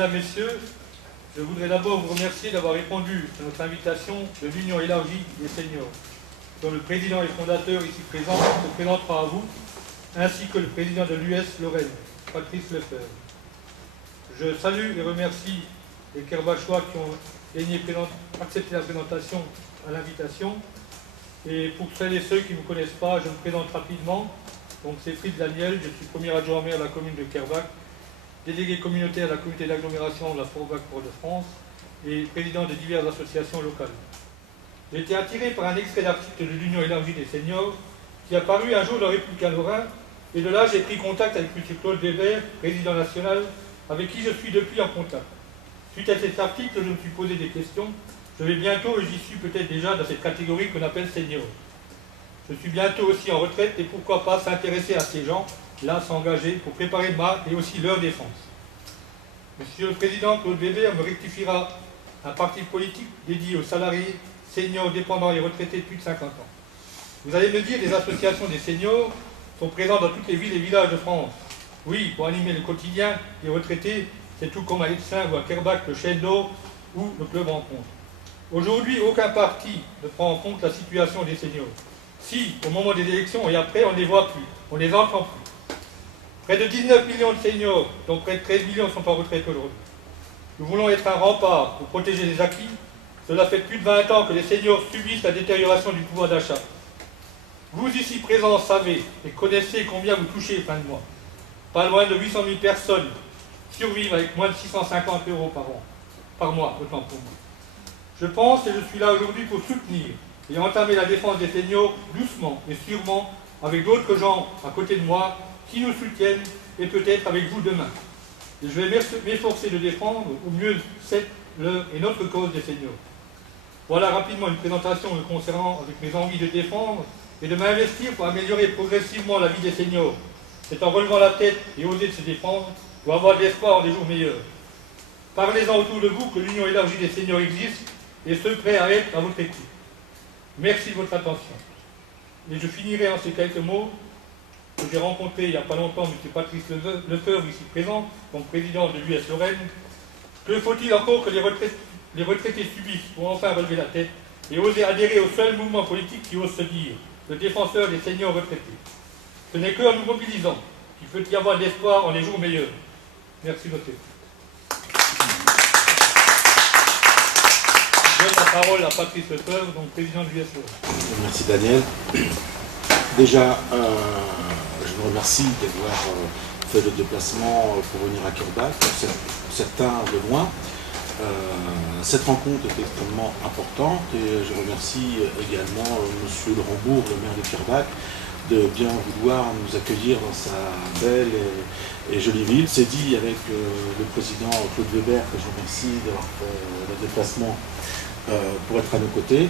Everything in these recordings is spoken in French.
Mesdames, Messieurs, je voudrais d'abord vous remercier d'avoir répondu à notre invitation de l'Union élargie des seniors, dont le président et fondateur ici présent se présentera à vous, ainsi que le président de l'US Lorraine, Patrice Lefebvre. Je salue et remercie les Kerbachois qui ont daigné accepter la présentation à l'invitation. Et pour celles et ceux qui ne me connaissent pas, je me présente rapidement. Donc c'est Fritz Daniel, je suis premier adjoint au maire de la commune de Kerbach, délégué communautaire de la communauté d'agglomération de la Forbach-Port-de-France et président de diverses associations locales. J'ai été attiré par un extrait d'article de l'Union élargie des seniors qui a paru un jour dans Républicain Lorrain, et de là j'ai pris contact avec M. Claude Weber, président national, avec qui je suis depuis en contact. Suite à cet article, je me suis posé des questions. Je vais bientôt, et j'y suis peut-être déjà, dans cette catégorie qu'on appelle seniors. Je suis bientôt aussi en retraite, et pourquoi pas s'intéresser à ces gens-là, s'engager pour préparer ma et aussi leur défense. Monsieur le Président Claude Weber me rectifiera un parti politique dédié aux salariés, seniors, dépendants et retraités de plus de 50 ans. Vous allez me dire, les associations des seniors sont présentes dans toutes les villes et villages de France. Oui, pour animer le quotidien des retraités, c'est tout comme à Etzelin ou à Kerbach, le Chêne d'Or ou le Club Rencontre. Aujourd'hui, aucun parti ne prend en compte la situation des seniors. Si, au moment des élections et après, on ne les voit plus, on ne les entend plus. Près de 19 millions de seniors, dont près de 13 millions sont en retraite aujourd'hui. Nous voulons être un rempart pour protéger les acquis. Cela fait plus de 20 ans que les seniors subissent la détérioration du pouvoir d'achat. Vous ici présents savez et connaissez combien vous touchez fin de mois. Pas loin de 800 000 personnes survivent avec moins de 650 € par mois, autant pour moi. Je pense et je suis là aujourd'hui pour soutenir et entamer la défense des seniors doucement et sûrement avec d'autres gens à côté de moi qui nous soutiennent et peut-être avec vous demain. Et je vais m'efforcer de défendre au mieux leur et notre cause des seniors. Voilà rapidement une présentation me concernant avec mes envies de défendre et de m'investir pour améliorer progressivement la vie des seniors. C'est en relevant la tête et oser de se défendre pour avoir de l'espoir en des jours meilleurs. Parlez-en autour de vous que l'Union élargie des seniors existe et ceux prêts à être à votre écoute. Merci de votre attention. Et je finirai en ces quelques mots que j'ai rencontré il n'y a pas longtemps M. Patrice Lefebvre, ici présent, comme président de l'US Lorraine. Que faut-il encore que les retraités subissent pour enfin relever la tête et oser adhérer au seul mouvement politique qui ose se dire le défenseur des seniors retraités? Ce n'est qu'en nous mobilisant qu'il peut y avoir de l'espoir en les jours meilleurs. Merci de votre écoute. Je donne la parole à Patrice Lefebvre, donc président de l'US Lorraine. Merci Daniel. Déjà, je vous remercie d'avoir fait le déplacement pour venir à Kerbach, pour certains de loin. Cette rencontre est extrêmement importante et je remercie également M. Laurent Bourg, le maire de Kerbach, de bien vouloir nous accueillir dans sa belle et jolie ville. C'est dit avec le président Claude Weber que je remercie d'avoir fait le déplacement pour être à nos côtés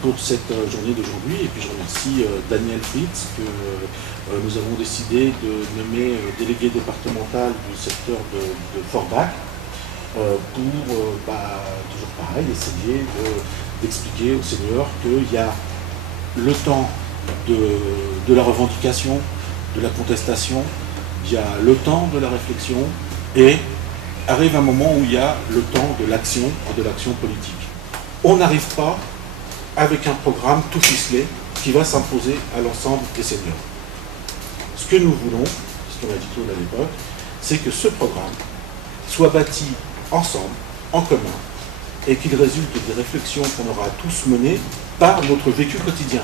pour cette journée d'aujourd'hui. Et puis je remercie Daniel Fritz que nous avons décidé de nommer délégué départemental du secteur de Forbach pour toujours pareil, essayer d'expliquer aux seniors qu'il y a le temps de la revendication, de la contestation, il y a le temps de la réflexion et arrive un moment où il y a le temps de l'action et de l'action politique. On n'arrive pas avec un programme tout ficelé qui va s'imposer à l'ensemble des seniors. Ce que nous voulons, ce qu'on a dit tout à l'époque, c'est que ce programme soit bâti ensemble, en commun, et qu'il résulte des réflexions qu'on aura tous menées par notre vécu quotidien.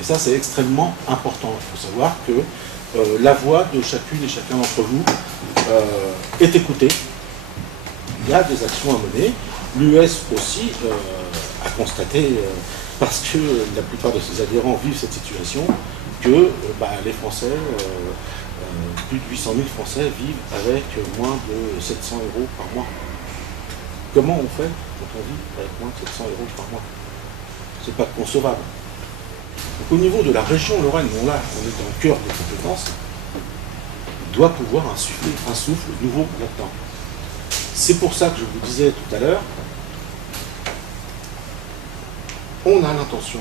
Et ça, c'est extrêmement important. Il faut savoir que la voix de chacune et chacun d'entre vous est écoutée. Il y a des actions à mener. L'US aussi a constaté, parce que la plupart de ses adhérents vivent cette situation, que les Français, plus de 800 000 Français vivent avec moins de 700 € par mois. Comment on fait quand on vit avec moins de 700 € par mois? C'est pas concevable. Donc au niveau de la région Lorraine, on est dans le cœur des compétences, on doit pouvoir insuffler un souffle nouveau là-dedans. C'est pour ça que je vous disais tout à l'heure, on a l'intention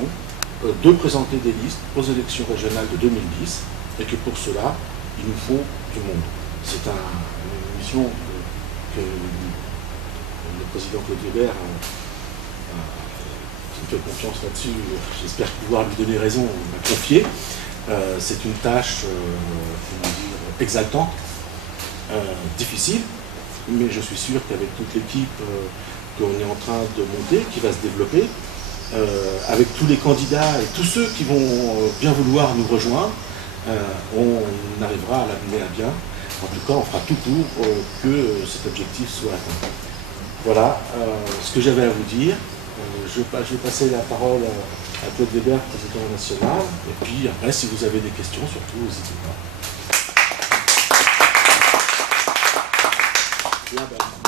de présenter des listes aux élections régionales de 2010 et que pour cela, il nous faut du monde. C'est une mission que président Claude Weber qui me fait confiance là-dessus, j'espère pouvoir lui donner raison, m'a confié. C'est une tâche, comment dire, exaltante, difficile, mais je suis sûr qu'avec toute l'équipe qu'on est en train de monter, qui va se développer, avec tous les candidats et tous ceux qui vont bien vouloir nous rejoindre, on arrivera à la mener à bien. En tout cas, on fera tout pour que cet objectif soit atteint. Voilà ce que j'avais à vous dire. Je vais passer la parole à Claude Weber, président national, et puis après, si vous avez des questions, surtout, n'hésitez pas. Bien, ben.